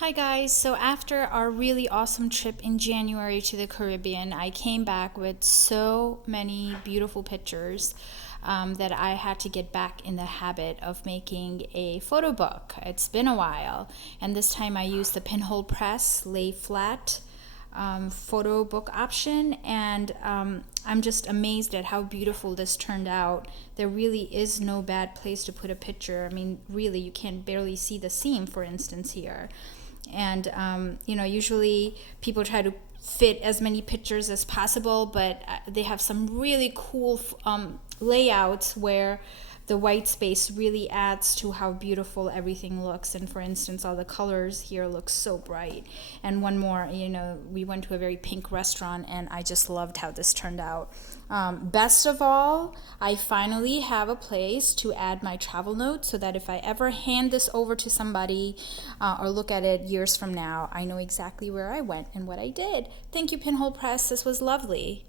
Hi guys, so after our really awesome trip in January to the Caribbean, I came back with so many beautiful pictures that I had to get back in the habit of making a photo book. It's been a while, and this time I used the Pinhole Press Layflat photo book option, and I'm just amazed at how beautiful this turned out. There really is no bad place to put a picture. I mean, really, you can barely see the seam, for instance, here. And usually people try to fit as many pictures as possible, but they have some really cool layouts where the white space really adds to how beautiful everything looks. And for instance, all the colors here look so bright. And one more, we went to a very pink restaurant, and I just loved how this turned out. Best of all, I finally have a place to add my travel notes so that if I ever hand this over to somebody or look at it years from now, I know exactly where I went and what I did. Thank you, Pinhole Press. This was lovely.